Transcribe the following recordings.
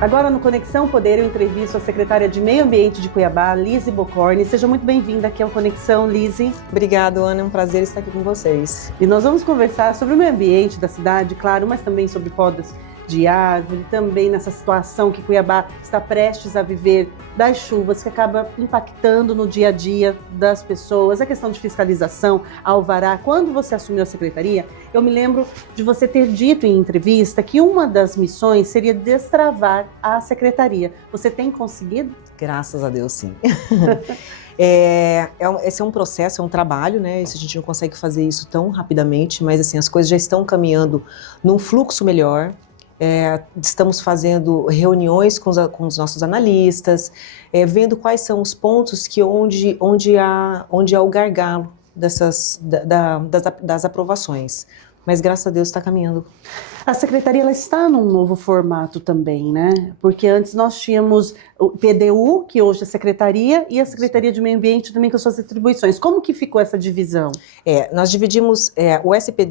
Agora no Conexão Poder eu entrevisto a secretária de Meio Ambiente de Cuiabá, Lise Bocorni. Seja muito bem-vinda aqui ao Conexão, Lise. Obrigada, Ana. É um prazer estar aqui com vocês. E nós vamos conversar sobre o meio ambiente da cidade, claro, mas também sobre podas de árvore, também nessa situação que Cuiabá está prestes a viver das chuvas, que acaba impactando no dia a dia das pessoas, a questão de fiscalização, alvará. Quando você assumiu a secretaria, eu me lembro de você ter dito em entrevista que uma das missões seria destravar a secretaria. Você tem conseguido? Graças a Deus, sim. Esse é um processo, é um trabalho, né? A gente não consegue fazer isso tão rapidamente, mas assim, as coisas já estão caminhando num fluxo melhor. Estamos fazendo reuniões com os nossos analistas, vendo quais são os pontos que onde há o gargalo das aprovações. Mas graças a Deus está caminhando. A secretaria ela está num novo formato também, né? Porque antes nós tínhamos o PDU, que hoje é secretaria, e a Secretaria de Meio Ambiente também com suas atribuições. Como que ficou essa divisão? Nós dividimos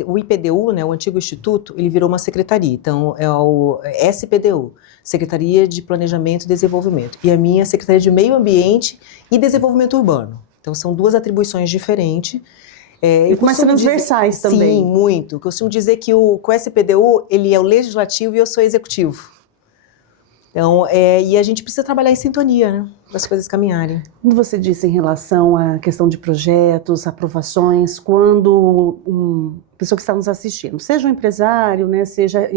o IPDU, né, o antigo instituto, ele virou uma secretaria. Então é o SPDU, Secretaria de Planejamento e Desenvolvimento. E a minha Secretaria de Meio Ambiente e Desenvolvimento Urbano. Então são duas atribuições diferentes. Mais transversais também. Sim, muito. Eu costumo dizer que o SPDU, ele é o legislativo e eu sou executivo. Então, e a gente precisa trabalhar em sintonia, né, para as coisas caminharem. Quando você disse em relação à questão de projetos, aprovações, quando uma pessoa que está nos assistindo, seja um empresário, né, seja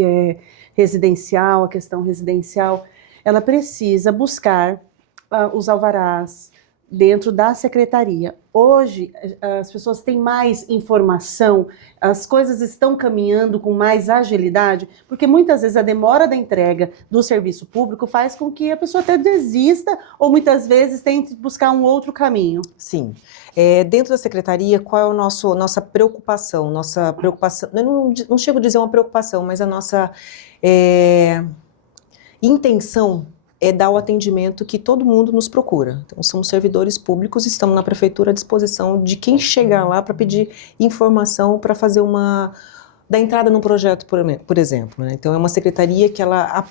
residencial, a questão residencial, ela precisa buscar os alvarás dentro da secretaria. Hoje, as pessoas têm mais informação, as coisas estão caminhando com mais agilidade, porque muitas vezes a demora da entrega do serviço público faz com que a pessoa até desista ou muitas vezes tente buscar um outro caminho. Sim. Dentro da secretaria, qual é a nossa preocupação? Eu não chego a dizer uma preocupação, mas a nossa intenção é dar o atendimento que todo mundo nos procura. Então, somos servidores públicos, estamos na prefeitura à disposição de quem chegar lá para pedir informação para fazer da entrada no projeto, por exemplo. Né? Então, é uma secretaria que ela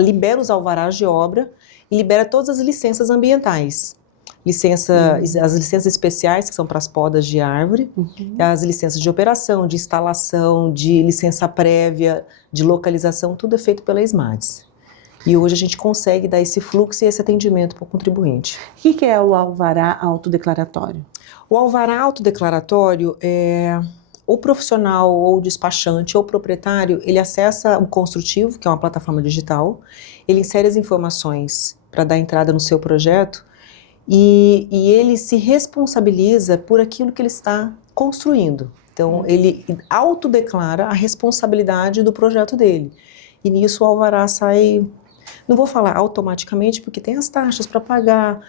libera os alvarás de obra e libera todas as licenças ambientais. As licenças especiais, que são para as podas de árvore, as licenças de operação, de instalação, de licença prévia, de localização, tudo é feito pela SMADS. E hoje a gente consegue dar esse fluxo e esse atendimento para o contribuinte. O que é o alvará autodeclaratório? O alvará autodeclaratório o profissional ou o despachante ou o proprietário, ele acessa o construtivo, que é uma plataforma digital, ele insere as informações para dar entrada no seu projeto e ele se responsabiliza por aquilo que ele está construindo. Então, ele autodeclara a responsabilidade do projeto dele. E nisso o alvará sai... Não vou falar automaticamente, porque tem as taxas para pagar,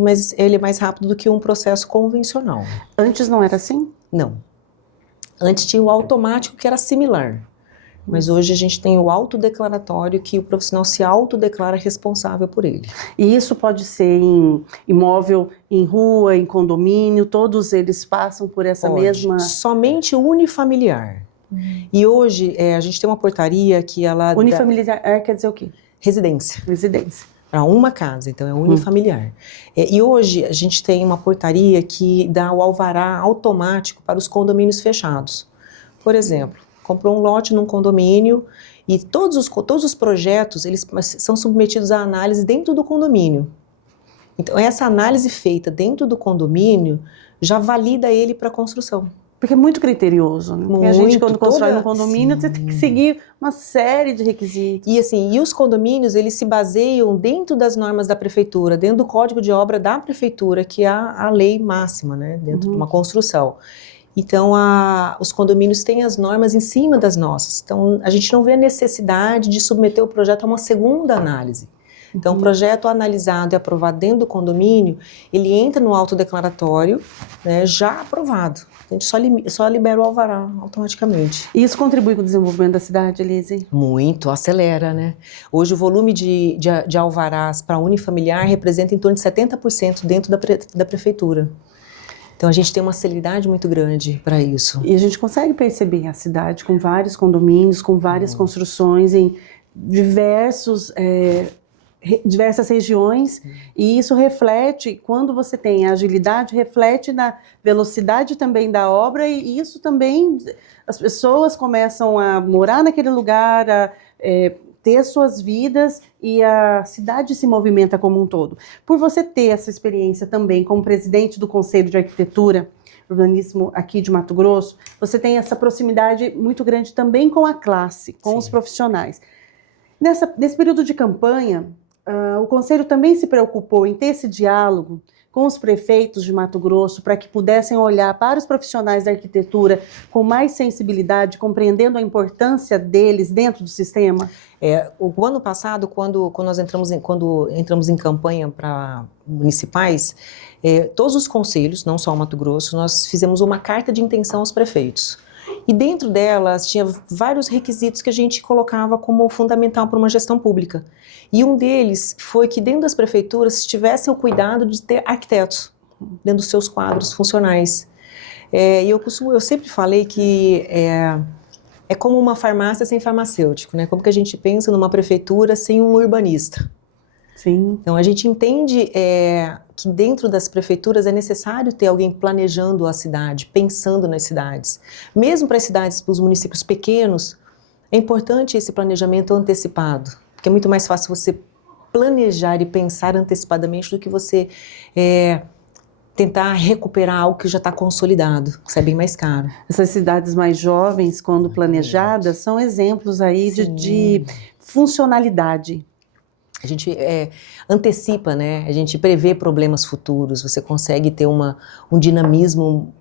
mas ele é mais rápido do que um processo convencional. Antes não era assim? Não. Antes tinha o automático, que era similar. Mas hoje a gente tem o autodeclaratório, que o profissional se autodeclara responsável por ele. E isso pode ser em imóvel, em rua, em condomínio, todos eles passam por essa mesma... Somente unifamiliar. E hoje a gente tem uma portaria que ela... Unifamiliar quer dizer o quê? Residência. Residência. Para uma casa, então é unifamiliar. E hoje a gente tem uma portaria que dá o alvará automático para os condomínios fechados. Por exemplo, comprou um lote num condomínio e todos os projetos eles são submetidos à análise dentro do condomínio. Então essa análise feita dentro do condomínio já valida ele para a construção. Porque é muito criterioso, né? Porque a gente, quando constrói um condomínio, você tem que seguir uma série de requisitos. E os condomínios, eles se baseiam dentro das normas da prefeitura, dentro do código de obra da prefeitura, que é a lei máxima, né? Dentro de uma construção. Então, os condomínios têm as normas em cima das nossas. Então, a gente não vê a necessidade de submeter o projeto a uma segunda análise. Então, o projeto analisado e aprovado dentro do condomínio, ele entra no autodeclaratório, né, já aprovado. A gente só libera o alvará automaticamente. E isso contribui com o desenvolvimento da cidade, Lise? Muito, acelera, né? Hoje o volume de alvarás para unifamiliar representa em torno de 70% dentro da prefeitura. Então a gente tem uma celeridade muito grande para isso. E a gente consegue perceber a cidade com vários condomínios, com várias construções em diversas regiões, e isso reflete, quando você tem a agilidade, reflete na velocidade também da obra, e isso também, as pessoas começam a morar naquele lugar, a ter suas vidas, e a cidade se movimenta como um todo. Por você ter essa experiência também como presidente do Conselho de Arquitetura e Urbanismo aqui de Mato Grosso, você tem essa proximidade muito grande também com a classe, com os profissionais. Nesse período de campanha, o Conselho também se preocupou em ter esse diálogo com os prefeitos de Mato Grosso para que pudessem olhar para os profissionais da arquitetura com mais sensibilidade, compreendendo a importância deles dentro do sistema? O ano passado, quando nós entramos em campanha para municipais, todos os conselhos, não só o Mato Grosso, nós fizemos uma carta de intenção aos prefeitos. E dentro delas tinha vários requisitos que a gente colocava como fundamental para uma gestão pública. E um deles foi que dentro das prefeituras tivessem o cuidado de ter arquitetos dentro dos seus quadros funcionais. E eu sempre falei que é como uma farmácia sem farmacêutico, né? Como que a gente pensa numa prefeitura sem um urbanista. Sim. Então a gente entende que dentro das prefeituras é necessário ter alguém planejando a cidade, pensando nas cidades. Mesmo para as cidades, para os municípios pequenos, é importante esse planejamento antecipado, porque é muito mais fácil você planejar e pensar antecipadamente do que você tentar recuperar algo que já está consolidado, que isso é bem mais caro. Essas cidades mais jovens, quando planejadas, são exemplos aí de funcionalidade. A gente antecipa, né? A gente prevê problemas futuros, você consegue ter um dinamismo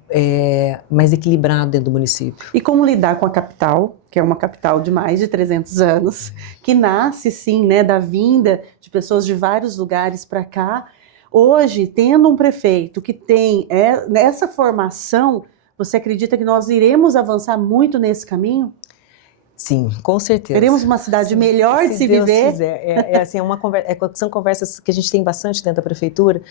mais equilibrado dentro do município. E como lidar com a capital, que é uma capital de mais de 300 anos, que nasce sim, né, da vinda de pessoas de vários lugares para cá. Hoje, tendo um prefeito que tem essa formação, você acredita que nós iremos avançar muito nesse caminho? Sim, com certeza. Teremos uma cidade melhor de se Deus viver? Quiser. São conversas que a gente tem bastante dentro da prefeitura,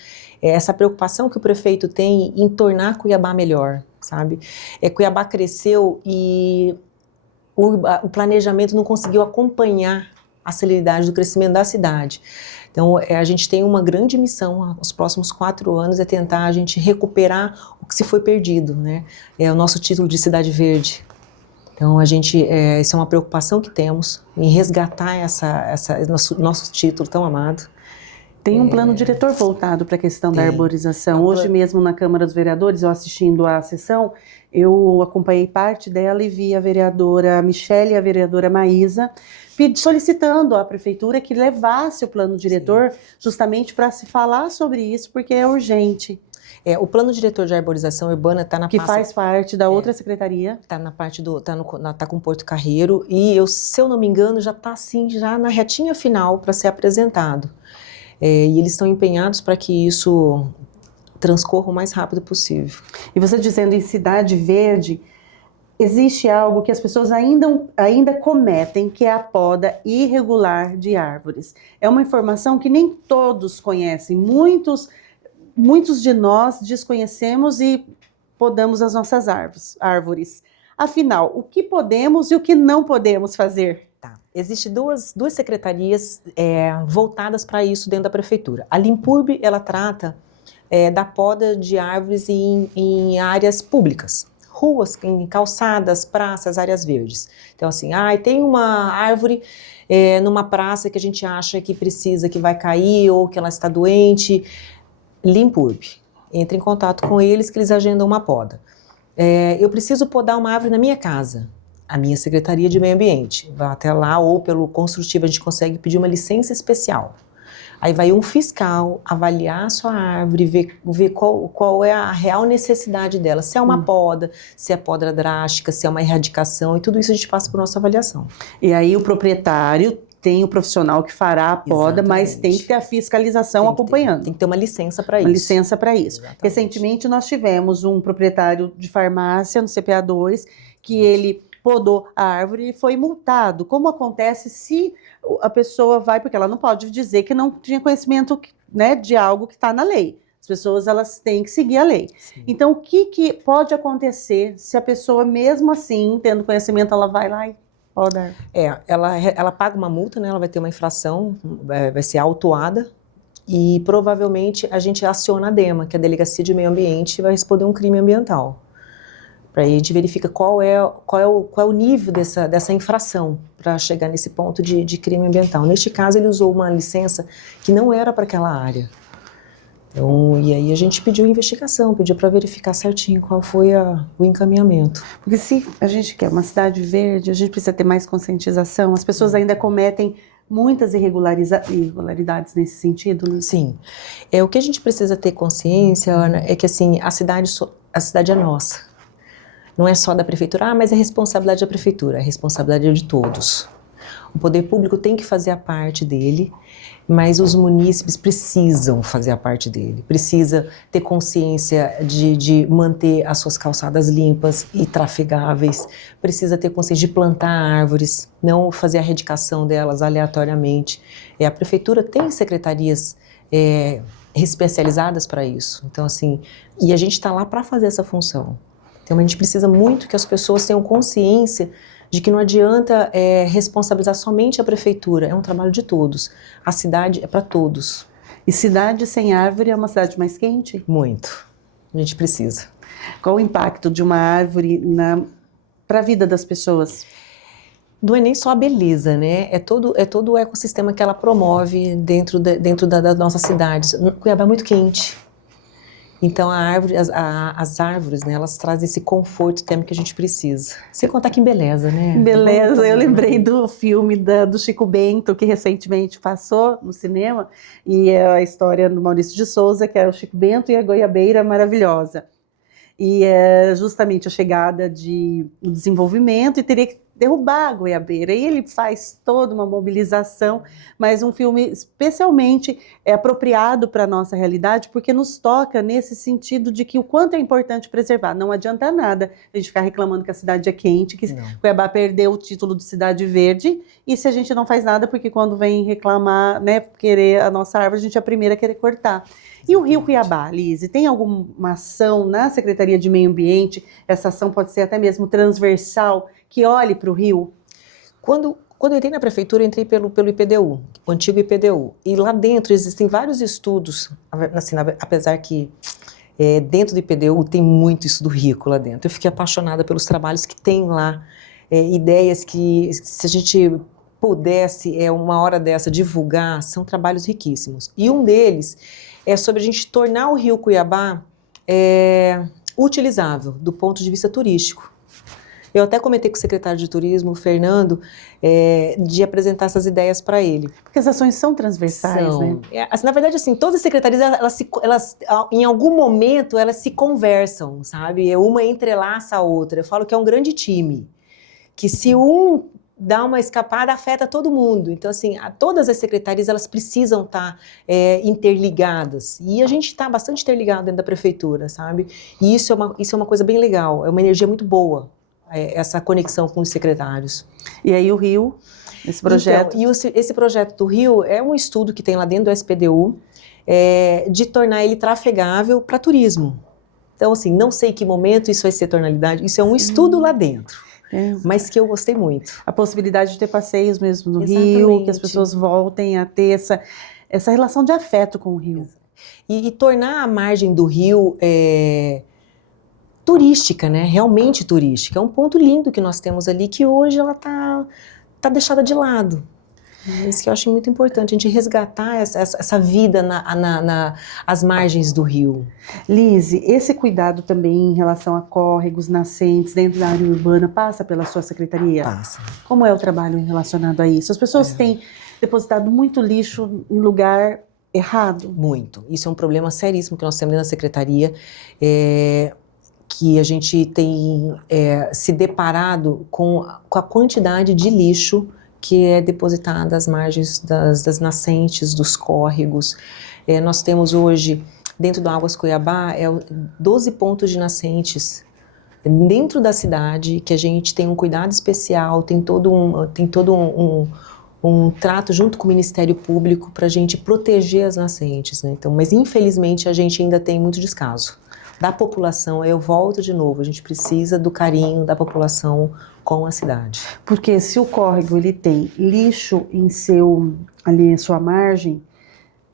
essa preocupação que o prefeito tem em tornar Cuiabá melhor, sabe? Cuiabá cresceu e o planejamento não conseguiu acompanhar a celeridade do crescimento da cidade. Então, a gente tem uma grande missão, os próximos 4 anos, é tentar a gente recuperar o que se foi perdido, né? É o nosso título de Cidade Verde. Então, isso é uma preocupação que temos em resgatar nosso título tão amado. Tem um plano diretor voltado para a questão da arborização. Hoje mesmo na Câmara dos Vereadores, eu assistindo à sessão, eu acompanhei parte dela e vi a vereadora Michele e a vereadora Maísa solicitando à prefeitura que levasse o plano diretor justamente para se falar sobre isso, porque é urgente. O plano diretor de arborização urbana está na que faz parte da outra secretaria. Está na parte tá com Porto Carreiro e se eu não me engano já está assim já na retinha final para ser apresentado. E eles estão empenhados para que isso transcorra o mais rápido possível. E você dizendo em cidade verde, existe algo que as pessoas ainda cometem, que é a poda irregular de árvores. É uma informação que nem todos conhecem, muitos de nós desconhecemos e podamos as nossas árvores. Afinal, o que podemos e o que não podemos fazer? Existem duas secretarias voltadas para isso dentro da prefeitura. A Limpurb, ela trata da poda de árvores em áreas públicas, ruas, em calçadas, praças, áreas verdes. Então, assim, tem uma árvore numa praça que a gente acha que precisa, que vai cair ou que ela está doente. Limpurb, entre em contato com eles que eles agendam uma poda. Eu preciso podar uma árvore na minha casa. A minha Secretaria de Meio Ambiente vai até lá, ou pelo construtivo a gente consegue pedir uma licença especial. Aí vai um fiscal avaliar a sua árvore, ver qual é a real necessidade dela, se é uma poda, se é poda drástica, se é uma erradicação, e tudo isso a gente passa por nossa avaliação. E aí o proprietário tem o profissional que fará a poda, exatamente, mas tem que ter a fiscalização acompanhando. Tem que ter uma licença para isso. Uma licença para isso. Exatamente. Recentemente nós tivemos um proprietário de farmácia no CPA 2 que ele podou a árvore e foi multado. Como acontece se a pessoa vai, porque ela não pode dizer que não tinha conhecimento, né, de algo que está na lei. As pessoas, elas têm que seguir a lei. Sim. Então, o que pode acontecer se a pessoa, mesmo assim, tendo conhecimento, ela vai lá e Ela paga uma multa, né? Ela vai ter uma infração, vai ser autuada e provavelmente a gente aciona a DEMA, que é a Delegacia de Meio Ambiente, e vai responder um crime ambiental. Para aí a gente verifica qual é o nível dessa infração para chegar nesse ponto de crime ambiental. Neste caso, ele usou uma licença que não era para aquela área. Então, e aí a gente pediu investigação, pediu para verificar certinho qual foi o encaminhamento. Porque se a gente quer uma cidade verde, a gente precisa ter mais conscientização. As pessoas ainda cometem muitas irregularidades nesse sentido, né? Sim. O que a gente precisa ter consciência, Ana, é que assim, a cidade é nossa. Não é só da prefeitura, mas é responsabilidade da prefeitura, é responsabilidade de todos. O poder público tem que fazer a parte dele, mas os munícipes precisam fazer a parte dele. Precisa ter consciência de manter as suas calçadas limpas e trafegáveis. Precisa ter consciência de plantar árvores, não fazer a erradicação delas aleatoriamente. A prefeitura tem secretarias especializadas para isso. Então, assim, e a gente está lá para fazer essa função. Então, a gente precisa muito que as pessoas tenham consciência de que não adianta responsabilizar somente a prefeitura, é um trabalho de todos. A cidade é para todos. E cidade sem árvore é uma cidade mais quente? Muito. A gente precisa. Qual o impacto de uma árvore para a vida das pessoas? Não é nem só a beleza, né? É todo o ecossistema que ela promove dentro das nossas cidades. Cuiabá é muito quente. Então as árvores, né, elas trazem esse conforto térmico que a gente precisa. Sem contar que beleza, né? Beleza, eu lembrei do filme do Chico Bento, que recentemente passou no cinema, e é a história do Maurício de Souza, que é o Chico Bento e a goiabeira maravilhosa. E é justamente a chegada do desenvolvimento e teria que derrubar a goiabeira. E ele faz toda uma mobilização, mas um filme especialmente apropriado para a nossa realidade, porque nos toca nesse sentido de que o quanto é importante preservar. Não adianta nada a gente ficar reclamando que a cidade é quente, que Cuiabá perdeu o título de cidade verde, e se a gente não faz nada, porque quando vem reclamar, né, querer a nossa árvore, a gente é a primeira a querer cortar. E o Rio Cuiabá, Lise, tem alguma ação na Secretaria de Meio Ambiente? Essa ação pode ser até mesmo transversal, que olhe para o rio? Quando eu entrei na prefeitura, eu entrei pelo IPDU, o antigo IPDU. E lá dentro existem vários estudos, assim, apesar que dentro do IPDU tem muito estudo rico lá dentro. Eu fiquei apaixonada pelos trabalhos que tem lá, ideias que, se a gente pudesse, uma hora dessa, divulgar, são trabalhos riquíssimos. E um deles é sobre a gente tornar o Rio Cuiabá utilizável do ponto de vista turístico. Eu até comentei com o secretário de Turismo, o Fernando, de apresentar essas ideias para ele. Porque as ações são transversais, né? Na verdade, assim, todas as secretarias, elas, em algum momento, elas se conversam, sabe? Uma entrelaça a outra. Eu falo que é um grande time, que se um dá uma escapada, afeta todo mundo. Então, assim, todas as secretarias, elas precisam estar interligadas. E a gente está bastante interligado dentro da prefeitura, sabe? E isso é uma coisa bem legal, é uma energia muito boa, essa conexão com os secretários. E aí o Rio, esse projeto? Então, esse projeto do Rio é um estudo que tem lá dentro do SPDU, de tornar ele trafegável para turismo. Então, assim, não sei em que momento isso vai ser tornalidade, isso é um estudo lá dentro. Mas que eu gostei muito. A possibilidade de ter passeios mesmo no Rio, que as pessoas voltem a ter essa relação de afeto com o Rio. E tornar a margem do Rio turística, né? Realmente turística. É um ponto lindo que nós temos ali, que hoje ela tá deixada de lado. Isso que eu acho muito importante, a gente resgatar essa vida às margens do rio. Lise, esse cuidado também em relação a córregos, nascentes, dentro da área urbana, passa pela sua secretaria? Passa. Como é o trabalho relacionado a isso? As pessoas têm depositado muito lixo em lugar errado? Muito. Isso é um problema seríssimo que nós temos dentro da secretaria, que a gente tem se deparado com a quantidade de lixo que é depositada às margens das nascentes, dos córregos. Nós temos hoje, dentro do Águas Cuiabá, 12 pontos de nascentes dentro da cidade, que a gente tem um cuidado especial, tem todo um trato junto com o Ministério Público para a gente proteger as nascentes, né? Então, mas infelizmente a gente ainda tem muito descaso. da população. Eu volto de novo, a gente precisa do carinho da população com a cidade. Porque se o córrego ele tem lixo ali em sua margem,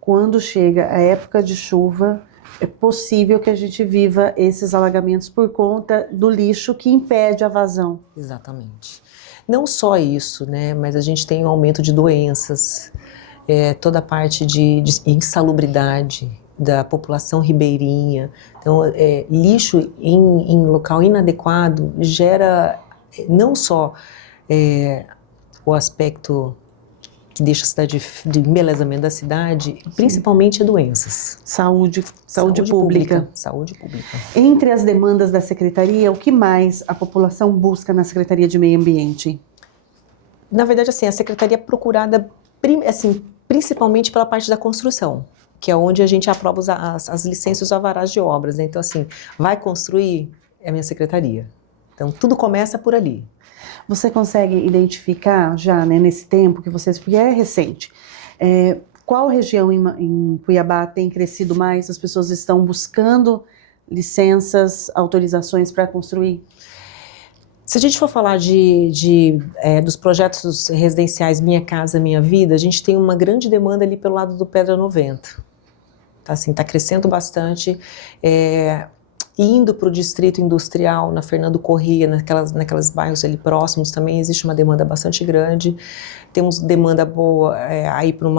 quando chega a época de chuva, é possível que a gente viva esses alagamentos por conta do lixo que impede a vazão. Exatamente. Não só isso, né, mas a gente tem um aumento de doenças, toda a parte de insalubridade da população ribeirinha. Então, lixo em local inadequado gera não só o aspecto que deixa a cidade de embelezamento da cidade, principalmente doenças. Saúde pública. Saúde pública. Entre as demandas da Secretaria, o que mais a população busca na Secretaria de Meio Ambiente? Na verdade, assim, a Secretaria é procurada, assim, principalmente pela parte da construção, que é onde a gente aprova as licenças e alvarás de obras, né? Então, assim, vai construir, é a minha Secretaria. Então, tudo começa por ali. Você consegue identificar já, né, nesse tempo que vocês, porque é recente, qual região em Cuiabá tem crescido mais? As pessoas estão buscando licenças, autorizações para construir? Se a gente for falar dos projetos residenciais Minha Casa Minha Vida, a gente tem uma grande demanda ali pelo lado do Pedra 90. Tá, assim, tá crescendo bastante. Indo para o distrito industrial, na Fernando Corrêa, naquelas bairros ali próximos, também existe uma demanda bastante grande. Temos demanda boa aí para um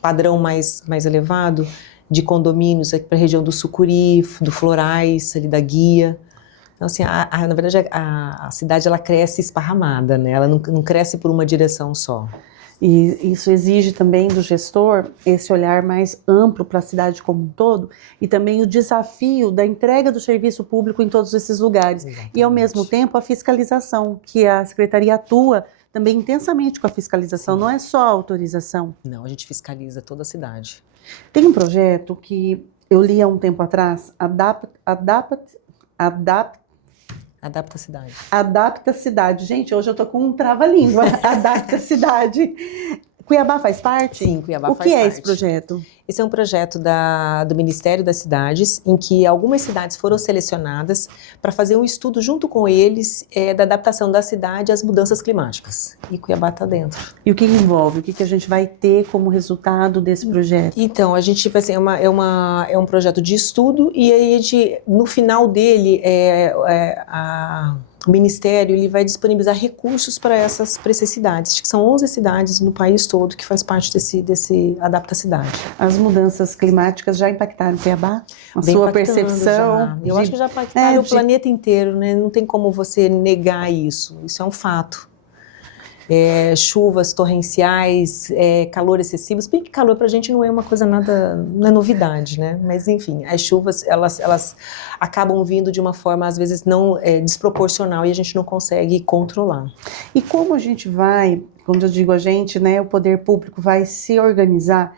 padrão mais elevado de condomínios para a região do Sucuri, do Florais, ali da Guia. Então, assim, na verdade, a cidade ela cresce esparramada, né? Ela não cresce por uma direção só. E isso exige também do gestor esse olhar mais amplo para a cidade como um todo e também o desafio da entrega do serviço público em todos esses lugares. Exatamente. E, ao mesmo tempo, a fiscalização, que a Secretaria atua também intensamente com a fiscalização, não é só a autorização. Não, a gente fiscaliza toda a cidade. Tem um projeto que eu li há um tempo atrás, Adapta a cidade. Adapta a cidade. Gente, hoje eu tô com um trava-língua. Adapta a cidade. Cuiabá faz parte? Sim, Cuiabá faz parte. O que é esse projeto? Esse é um projeto do Ministério das Cidades, em que algumas cidades foram selecionadas para fazer um estudo junto com eles da adaptação da cidade às mudanças climáticas. E Cuiabá está dentro. E o que envolve? O que a gente vai ter como resultado desse projeto? Então, a gente, assim, é um projeto de estudo e aí no final dele o Ministério ele vai disponibilizar recursos para essas cidades. Acho que são 11 cidades no país todo que faz parte desse Adapta a Cidade. As mudanças climáticas já impactaram Cuiabá? A sua percepção? Eu acho que já impactaram o planeta inteiro, né? Não tem como você negar isso. Isso é um fato. Chuvas torrenciais, calor excessivo. Se bem que calor pra gente não é uma coisa nada, não é novidade, né? Mas enfim, as chuvas elas acabam vindo de uma forma às vezes não desproporcional e a gente não consegue controlar. E como a gente vai, quando eu digo a gente, né, o poder público vai se organizar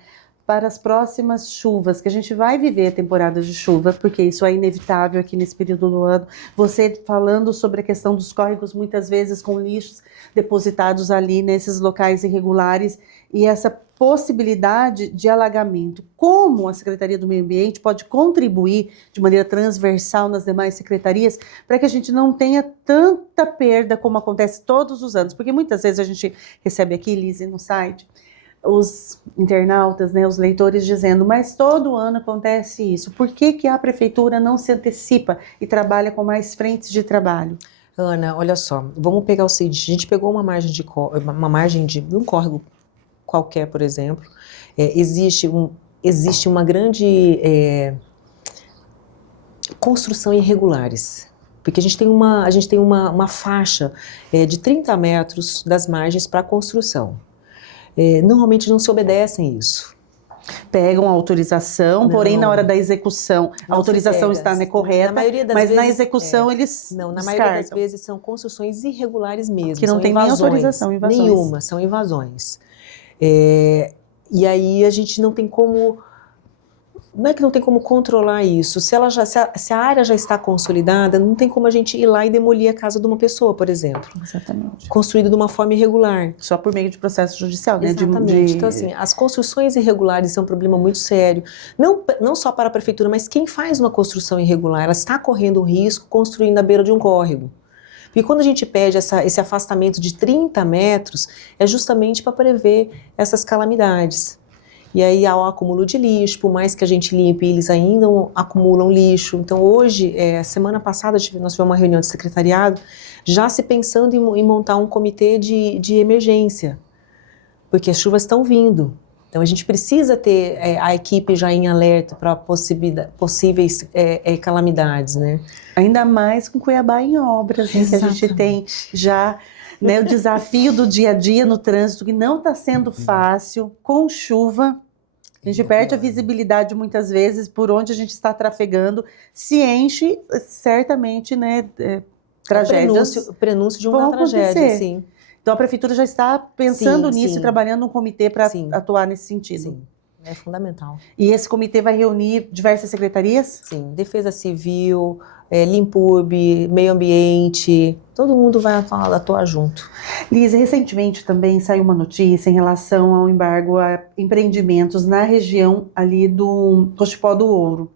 para as próximas chuvas, que a gente vai viver a temporada de chuva, porque isso é inevitável aqui nesse período do ano. Você falando sobre a questão dos córregos, muitas vezes com lixos depositados ali nesses locais irregulares e essa possibilidade de alagamento. Como a Secretaria do Meio Ambiente pode contribuir de maneira transversal nas demais secretarias para que a gente não tenha tanta perda como acontece todos os anos? Porque muitas vezes a gente recebe aqui, Lise, no site, os internautas, né, os leitores dizendo, mas todo ano acontece isso. Por que a prefeitura não se antecipa e trabalha com mais frentes de trabalho? Ana, olha só, vamos pegar o seguinte, a gente pegou uma margem de um córrego qualquer, por exemplo, existe uma grande construção irregulares, porque a gente tem uma faixa de 30 metros das margens para construção. Normalmente não se obedecem isso. Pegam a autorização, porém na hora da execução, a autorização está correta, mas na execução eles Não, na descartam. maioria das vezes são construções irregulares mesmo. Que não tem nem autorização, invasões. Nenhuma, são invasões. E aí a gente não tem como não é que não tem como controlar isso. Se a área já está consolidada, não tem como a gente ir lá e demolir a casa de uma pessoa, por exemplo. Exatamente. Construído de uma forma irregular. Só por meio de processo judicial, né? Exatamente. Então, assim, as construções irregulares são um problema muito sério. Não só para a prefeitura, mas quem faz uma construção irregular, ela está correndo um risco construindo à beira de um córrego. Porque quando a gente pede esse afastamento de 30 metros, é justamente para prever essas calamidades. E aí há o acúmulo de lixo, por mais que a gente limpe, eles ainda acumulam lixo. Então hoje, semana passada, nós tivemos uma reunião de secretariado, já se pensando em montar um comitê de emergência, porque as chuvas estão vindo. Então a gente precisa ter a equipe já em alerta para possíveis calamidades, né? Ainda mais com Cuiabá em obras, né, que a gente tem já, né, o desafio do dia a dia no trânsito, que não está sendo fácil, com chuva. A gente perde a visibilidade muitas vezes por onde a gente está trafegando, se enche certamente, né, tragédias. O prenúncio de uma tragédia, sim. Então a prefeitura já está pensando nisso e trabalhando um comitê para atuar nesse sentido. Sim, é fundamental. E esse comitê vai reunir diversas secretarias? Sim, Defesa Civil, Limpurb, Meio Ambiente, todo mundo vai atuar junto. Liz, recentemente também saiu uma notícia em relação ao embargo a empreendimentos na região ali do Cochipó do Ouro.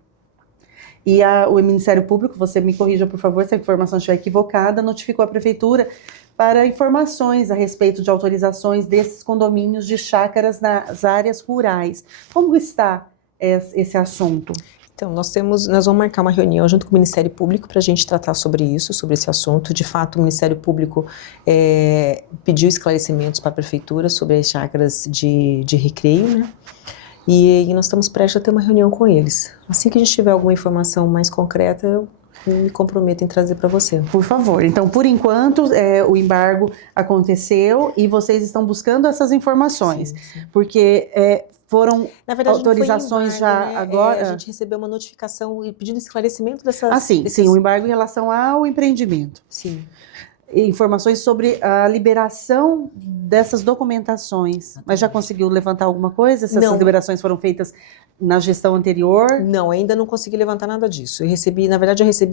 E o Ministério Público, você me corrija por favor se a informação estiver equivocada, notificou a prefeitura para informações a respeito de autorizações desses condomínios de chácaras nas áreas rurais. Como está esse assunto? Então, nós vamos marcar uma reunião junto com o Ministério Público para a gente tratar sobre isso, sobre esse assunto. De fato, o Ministério Público pediu esclarecimentos para a Prefeitura sobre as chácaras de recreio, né? E nós estamos prestes a ter uma reunião com eles. Assim que a gente tiver alguma informação mais concreta, eu me comprometo em trazer para você. Por favor. Então, por enquanto, o embargo aconteceu e vocês estão buscando essas informações. Sim. Porque foram autorizações já, né? Agora. A gente recebeu uma notificação pedindo esclarecimento dessas... sim, o embargo em relação ao empreendimento. Sim. Informações sobre a liberação dessas documentações. Mas já conseguiu levantar alguma coisa? Se essas liberações foram feitas na gestão anterior? Não, ainda não consegui levantar nada disso. Eu recebi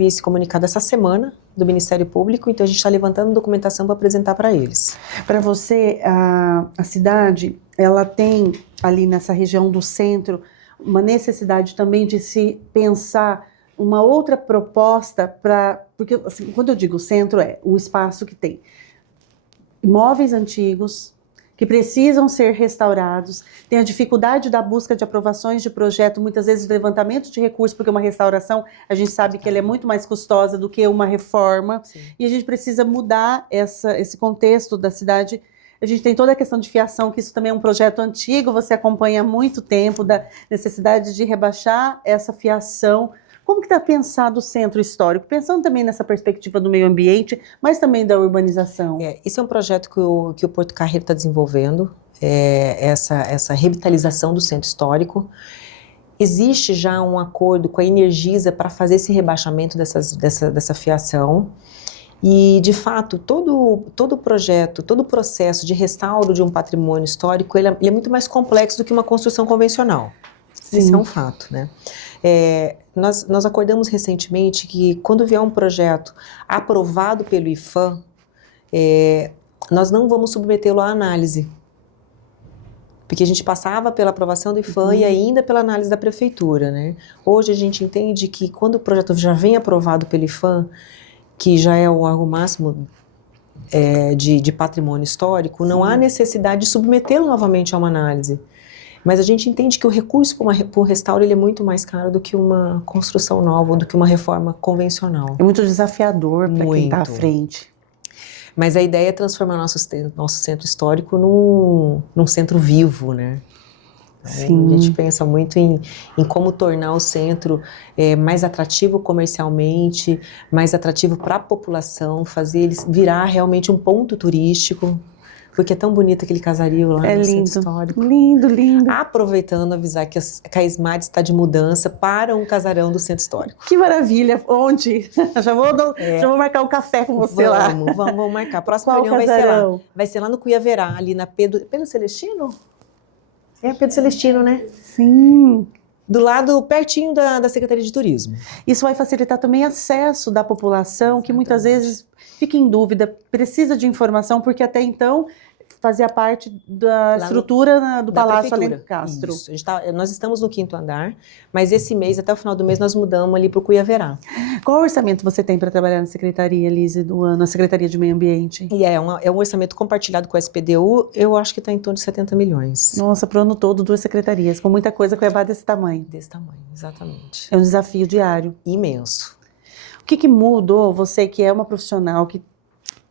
esse comunicado essa semana do Ministério Público, então a gente está levantando documentação para apresentar para eles. Para você, a cidade, ela tem ali nessa região do centro uma necessidade também de se pensar uma outra proposta porque assim, quando eu digo centro o espaço que tem imóveis antigos que precisam ser restaurados, tem a dificuldade da busca de aprovações de projeto, muitas vezes levantamento de recursos, porque uma restauração a gente sabe que ela é muito mais custosa do que uma reforma. Sim. E a gente precisa mudar esse contexto da cidade. A gente tem toda a questão de fiação, que isso também é um projeto antigo, você acompanha há muito tempo, da necessidade de rebaixar essa fiação. Como que está pensado o centro histórico? Pensando também nessa perspectiva do meio ambiente, mas também da urbanização. Esse é um projeto que o Porto Carreiro está desenvolvendo, essa revitalização do centro histórico. Existe já um acordo com a Energisa para fazer esse rebaixamento dessa fiação. E, de fato, todo o projeto, todo o processo de restauro de um patrimônio histórico, ele é muito mais complexo do que uma construção convencional. Sim. Isso é um fato, né? Nós acordamos recentemente que quando vier um projeto aprovado pelo IPHAN, nós não vamos submetê-lo à análise. Porque a gente passava pela aprovação do IPHAN e ainda pela análise da prefeitura, né? Hoje a gente entende que quando o projeto já vem aprovado pelo IPHAN, que já é o órgão máximo de patrimônio histórico, não há necessidade de submetê-lo novamente a uma análise. Mas a gente entende que o recurso para o restauro ele é muito mais caro do que uma construção nova, ou do que uma reforma convencional. É muito desafiador para quem está à frente. Mas a ideia é transformar nosso centro histórico num centro vivo, né? Sim. A gente pensa muito em como tornar o centro mais atrativo comercialmente, mais atrativo para a população, fazer ele virar realmente um ponto turístico. Porque é tão bonito aquele casario lá no centro histórico. Lindo, lindo. Aproveitando, avisar que a Esmad está de mudança para um casarão do centro histórico. Que maravilha! Onde? Já vou marcar um café com você lá. Vamos marcar. A próxima reunião vai ser lá no Cuiaverá, ali na Pedro Celestino? É Pedro Celestino, né? Sim. Do lado pertinho da Secretaria de Turismo. Isso vai facilitar também acesso da população, que muitas vezes fica em dúvida, precisa de informação, porque até então fazia parte da estrutura do Palácio Alencastro. Isso. Nós estamos no 5º andar, mas esse mês, até o final do mês, nós mudamos ali para o Cuiaverá. Qual orçamento você tem para trabalhar na Secretaria, Lise, do ano, na Secretaria de Meio Ambiente? E é um orçamento compartilhado com o SPDU, eu acho que está em torno de 70 milhões. Nossa, para o ano todo, 2 secretarias, com muita coisa, Cuiabá desse tamanho. Desse tamanho, exatamente. É um desafio diário. Imenso. O que mudou, você que é uma profissional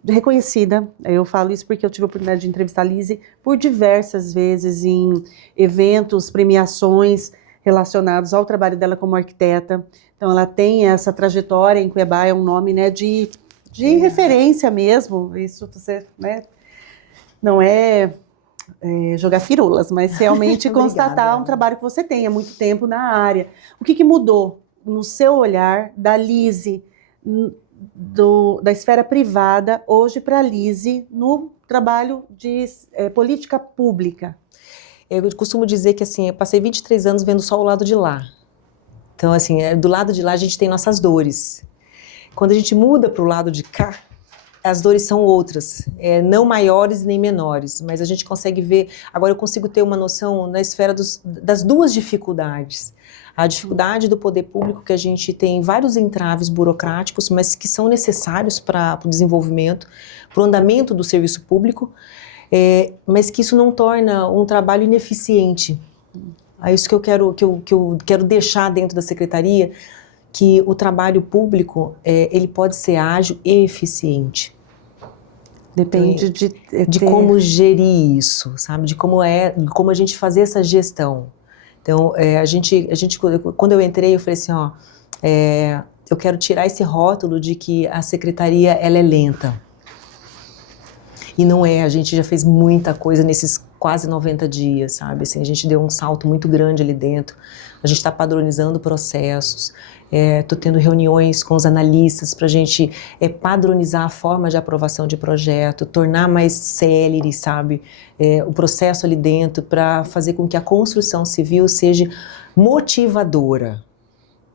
reconhecida, eu falo isso porque eu tive a oportunidade de entrevistar a Lise por diversas vezes em eventos, premiações relacionados ao trabalho dela como arquiteta. Então ela tem essa trajetória em Cuiabá, é um nome, né, de referência mesmo, isso você, né, não é jogar firulas, mas realmente constatar um trabalho que você tem há muito tempo na área. O que mudou no seu olhar da Lise, da esfera privada, hoje para a Lise, no trabalho de política pública? Eu costumo dizer que assim, eu passei 23 anos vendo só o lado de lá. Então, assim, do lado de lá a gente tem nossas dores. Quando a gente muda para o lado de cá, as dores são outras, não maiores nem menores, mas a gente consegue ver, agora eu consigo ter uma noção na esfera das duas dificuldades. A dificuldade do poder público, que a gente tem vários entraves burocráticos, mas que são necessários para o desenvolvimento, para o andamento do serviço público, mas que isso não torna um trabalho ineficiente. É isso que eu quero deixar dentro da secretaria, que o trabalho público ele pode ser ágil e eficiente. Depende de como gerir isso, sabe? De como a gente fazer essa gestão. Então, quando eu entrei, eu falei assim, eu quero tirar esse rótulo de que a secretaria ela é lenta. E não é, a gente já fez muita coisa nesses quase 90 dias, sabe? Assim, a gente deu um salto muito grande ali dentro. A gente está padronizando processos. Estou tendo reuniões com os analistas para a gente padronizar a forma de aprovação de projeto, tornar mais célere, sabe, o processo ali dentro, para fazer com que a construção civil seja motivadora.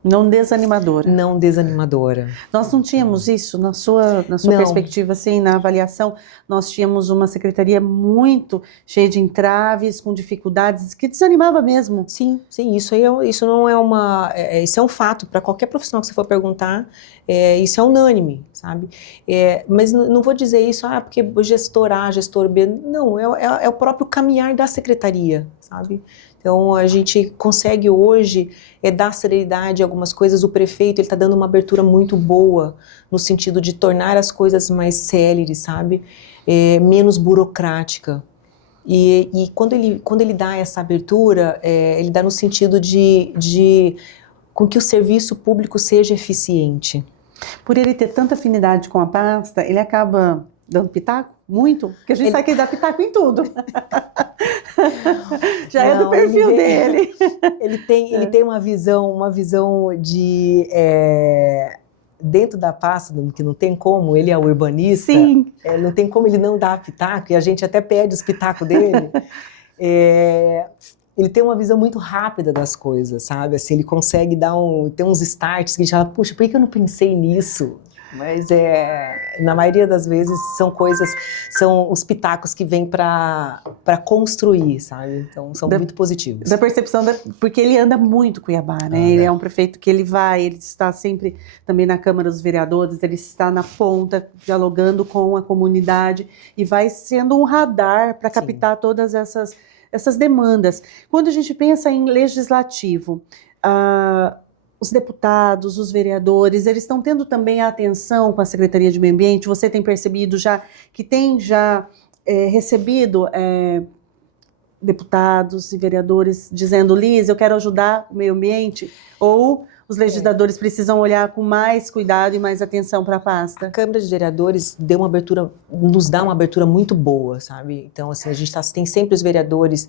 Não desanimadora. Não desanimadora. Nós não tínhamos isso na sua perspectiva, assim, na avaliação. Nós tínhamos uma secretaria muito cheia de entraves, com dificuldades, que desanimava mesmo. Sim, isso não é isso é um fato. Para qualquer profissional que você for perguntar, isso é unânime, sabe? Mas não vou dizer isso, porque gestor A, gestor B. Não, é o próprio caminhar da secretaria, sabe? Então, a gente consegue hoje dar celeridade a algumas coisas. O prefeito está dando uma abertura muito boa no sentido de tornar as coisas mais céleres, sabe? Menos burocrática. E quando ele dá essa abertura, ele dá no sentido de com que o serviço público seja eficiente. Por ele ter tanta afinidade com a pasta, ele acaba dando pitaco? Muito? Porque a gente sabe que ele dá pitaco em tudo. Já é do perfil dele. Ele tem uma visão de... dentro da pasta, que não tem como, ele é urbanista. Sim. Não tem como ele não dar pitaco, e a gente até pede os pitacos dele. Ele tem uma visão muito rápida das coisas, sabe? Assim, ele consegue ter uns starts que a gente fala, puxa, por que eu não pensei nisso? Mas na maioria das vezes são os pitacos que vêm para construir, sabe? Então são muito positivos. Da percepção, porque ele anda muito Cuiabá, né? Ele é um prefeito que ele está sempre também na Câmara dos Vereadores, ele está na ponta, dialogando com a comunidade e vai sendo um radar para captar todas essas demandas. Quando a gente pensa em legislativo, os deputados, os vereadores, eles estão tendo também a atenção com a Secretaria de Meio Ambiente? Você tem percebido que tem recebido deputados e vereadores dizendo, Liz, eu quero ajudar o meio ambiente? Ou os legisladores precisam olhar com mais cuidado e mais atenção para a pasta? A Câmara de Vereadores nos dá uma abertura muito boa, sabe? Então, assim, a gente tem sempre os vereadores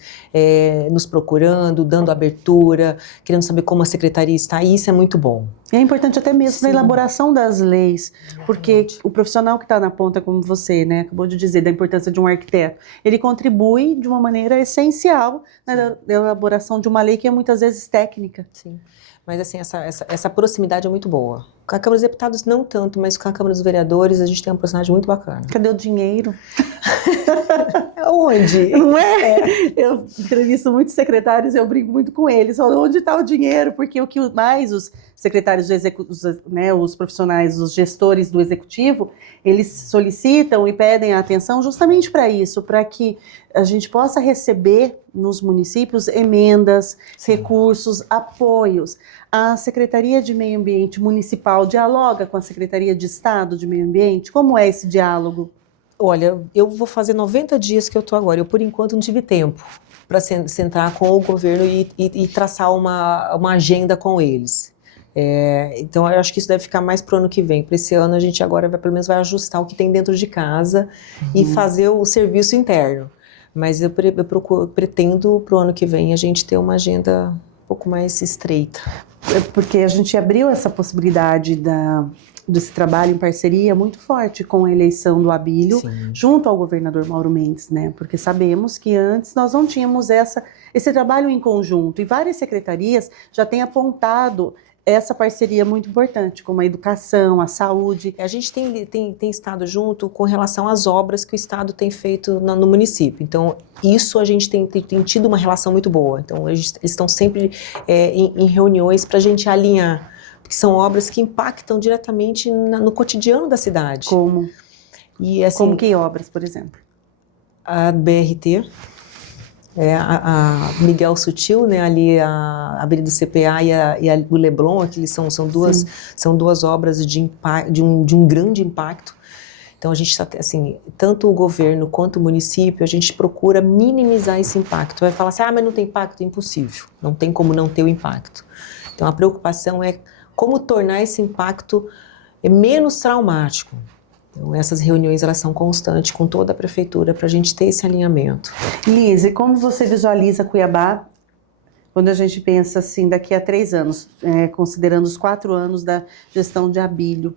nos procurando, dando abertura, querendo saber como a secretaria está, e isso é muito bom. E é importante até mesmo na elaboração das leis, porque o profissional que está na ponta, como você, né, acabou de dizer da importância de um arquiteto, ele contribui de uma maneira essencial na elaboração de uma lei que é muitas vezes técnica. Sim. Mas assim, essa proximidade é muito boa. Com a Câmara dos Deputados não tanto, mas com a Câmara dos Vereadores a gente tem uma proximidade muito bacana. Cadê o dinheiro? Onde? Não é? Eu entrevisto muitos secretários, eu brinco muito com eles. Onde está o dinheiro? Porque o que mais os secretários do né, os profissionais, os gestores do executivo, eles solicitam e pedem a atenção justamente para isso, para que a gente possa receber nos municípios emendas, recursos, apoios. A Secretaria de Meio Ambiente Municipal dialoga com a Secretaria de Estado de Meio Ambiente? Como é esse diálogo? Olha, eu vou fazer 90 dias que eu estou agora. Eu, por enquanto, não tive tempo para sentar com o governo e traçar uma agenda com eles. Então, eu acho que isso deve ficar mais para o ano que vem. Para esse ano, a gente agora pelo menos vai ajustar o que tem dentro de casa e fazer o serviço interno. Mas eu pretendo, para o ano que vem, a gente ter uma agenda um pouco mais estreita. Porque a gente abriu essa possibilidade desse trabalho em parceria muito forte com a eleição do Abílio, sim, junto ao governador Mauro Mendes, né? Porque sabemos que antes nós não tínhamos esse trabalho em conjunto, e várias secretarias já têm apontado essa parceria muito importante, como a educação, a saúde. A gente tem estado junto com relação às obras que o Estado tem feito no município. Então, isso a gente tem tido uma relação muito boa. Então, eles estão sempre em reuniões para a gente alinhar, porque são obras que impactam diretamente no cotidiano da cidade. Como? E, assim, como que obras, por exemplo? A BRT, a Miguel Sutil, né, ali a Avenida do CPA e o Leblon, aqui são duas obras de um grande impacto. Então a gente está, assim, tanto o governo quanto o município, a gente procura minimizar esse impacto. Vai falar assim, mas não tem impacto? É impossível, não tem como não ter o impacto. Então a preocupação é como tornar esse impacto menos traumático. Então, essas reuniões, elas são constantes com toda a prefeitura para a gente ter esse alinhamento. Liz, e como você visualiza Cuiabá quando a gente pensa assim, daqui a 3 anos, considerando os 4 anos da gestão de Abílio?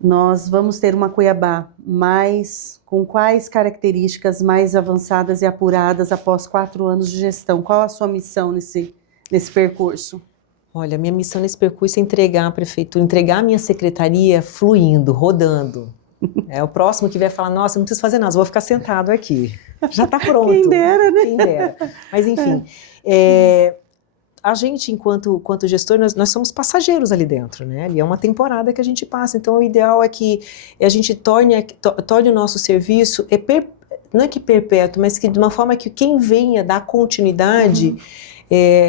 Nós vamos ter uma Cuiabá com quais características mais avançadas e apuradas após 4 anos de gestão? Qual a sua missão nesse percurso? Olha, minha missão nesse percurso é entregar a prefeitura, entregar a minha secretaria fluindo, rodando. O próximo que vier falar, nossa, não preciso fazer nada, vou ficar sentado aqui. Já está pronto. Quem dera, né? Quem dera. Mas, enfim, a gente, enquanto gestor, nós somos passageiros ali dentro, né? Ali é uma temporada que a gente passa. Então, o ideal é que a gente torne o nosso serviço, não é que perpétuo, mas que de uma forma que quem venha dar continuidade...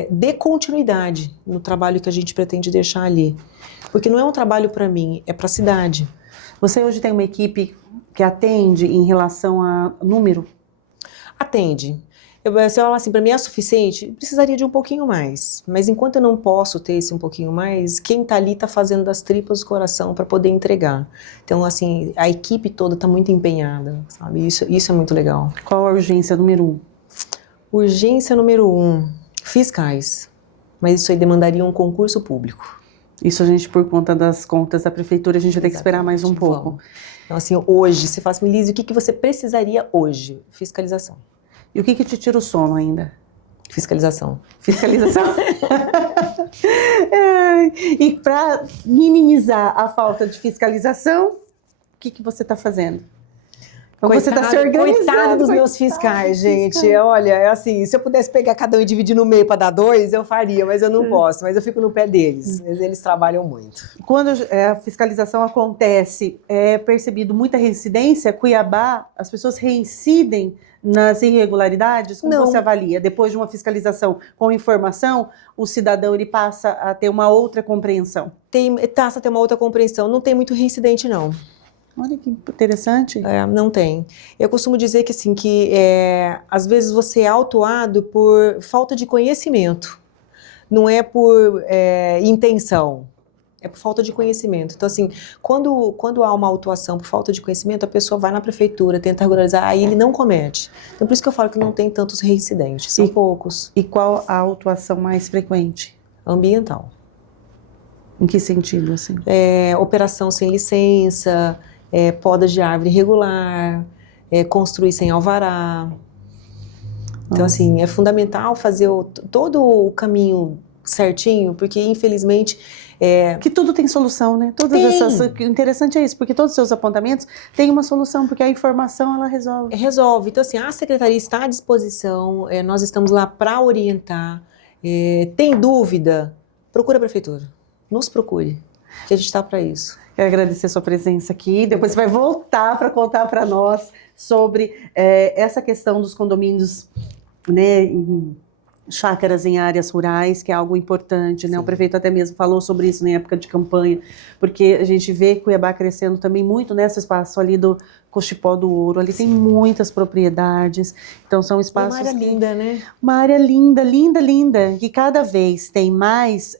dê continuidade no trabalho que a gente pretende deixar ali. Porque não é um trabalho para mim, é para a cidade. Você hoje tem uma equipe que atende em relação a número? Atende. Você fala assim, para mim é suficiente? Precisaria de um pouquinho mais. Mas enquanto eu não posso ter esse um pouquinho mais, quem está ali está fazendo das tripas do coração para poder entregar. Então, assim, a equipe toda está muito empenhada, sabe? Isso é muito legal. Qual a urgência número 1? Urgência número 1... fiscais, mas isso aí demandaria um concurso público. Isso a gente, por conta das contas da prefeitura, a gente vai ter que esperar mais um pouco. Então, assim, hoje, você fala assim, Liz, o que você precisaria hoje? Fiscalização. E o que te tira o sono ainda? Fiscalização. Fiscalização. E para minimizar a falta de fiscalização, o que você está fazendo? Você está se organizando. Coitado dos meus fiscais, gente. Olha, assim, se eu pudesse pegar cada um e dividir no meio para dar 2, eu faria, mas eu não posso. Mas eu fico no pé deles. Eles trabalham muito. Quando a fiscalização acontece, é percebido muita reincidência? Cuiabá, as pessoas reincidem nas irregularidades? Como você avalia? Depois de uma fiscalização com informação, o cidadão ele passa a ter uma outra compreensão? Passa a ter uma outra compreensão. Não tem muito reincidente, não. Olha que interessante. Não tem. Eu costumo dizer que, assim, às vezes você é autuado por falta de conhecimento. não é por intenção, é por falta de conhecimento. Então, assim, quando há uma autuação por falta de conhecimento, a pessoa vai na prefeitura, tenta regularizar, aí ele não comete. Então, por isso que eu falo que não tem tantos reincidentes, são poucos. E qual a autuação mais frequente? Ambiental. Em que sentido, assim? Operação sem licença, poda de árvore irregular, construir sem alvará. Então, assim, é fundamental fazer todo o caminho certinho, porque, infelizmente... Que tudo tem solução, né? O interessante é isso, porque todos os seus apontamentos têm uma solução, porque a informação, ela resolve. Resolve. Então, assim, a secretaria está à disposição, nós estamos lá para orientar. Tem dúvida? Procura a prefeitura. Nos procure, que a gente está para isso. Quero agradecer a sua presença aqui. Depois você vai voltar para contar para nós sobre essa questão dos condomínios, né, em chácaras em áreas rurais, que é algo importante, né? O prefeito até mesmo falou sobre isso na época de campanha, porque a gente vê Cuiabá crescendo também muito nesse espaço ali do Cochipó do Ouro, ali tem muitas propriedades, então são espaços... Uma área linda, né? Uma área linda, linda, linda, que cada vez tem mais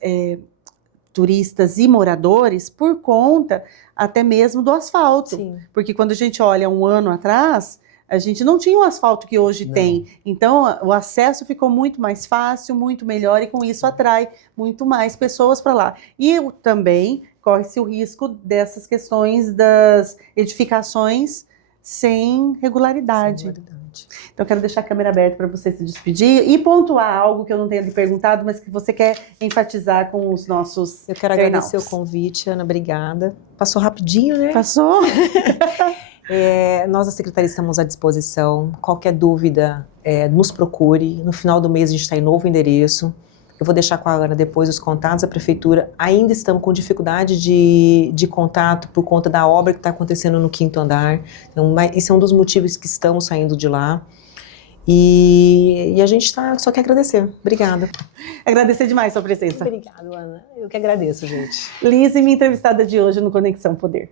turistas e moradores por conta até mesmo do asfalto. Sim. Porque quando a gente olha um ano atrás, a gente não tinha o asfalto que hoje tem. Então, o acesso ficou muito mais fácil, muito melhor, e com isso atrai muito mais pessoas para lá. E também corre-se o risco dessas questões das edificações sem regularidade. Então, eu quero deixar a câmera aberta para você se despedir e pontuar algo que eu não tenha lhe perguntado, mas que você quer enfatizar com os nossos Eu quero agradecer o convite, Ana, obrigada. Passou rapidinho, né? Passou? Nós da Secretaria estamos à disposição. Qualquer dúvida, nos procure. No final do mês a gente está em novo endereço. Eu vou deixar com a Ana depois os contatos da prefeitura. Ainda estamos com dificuldade de contato por conta da obra que está acontecendo no 5º andar. Então, esse é um dos motivos que estamos saindo de lá. E a gente só quer agradecer. Obrigada. Agradecer demais a sua presença. Obrigada, Ana. Eu que agradeço, gente. Liz, minha entrevistada de hoje no Conexão Poder.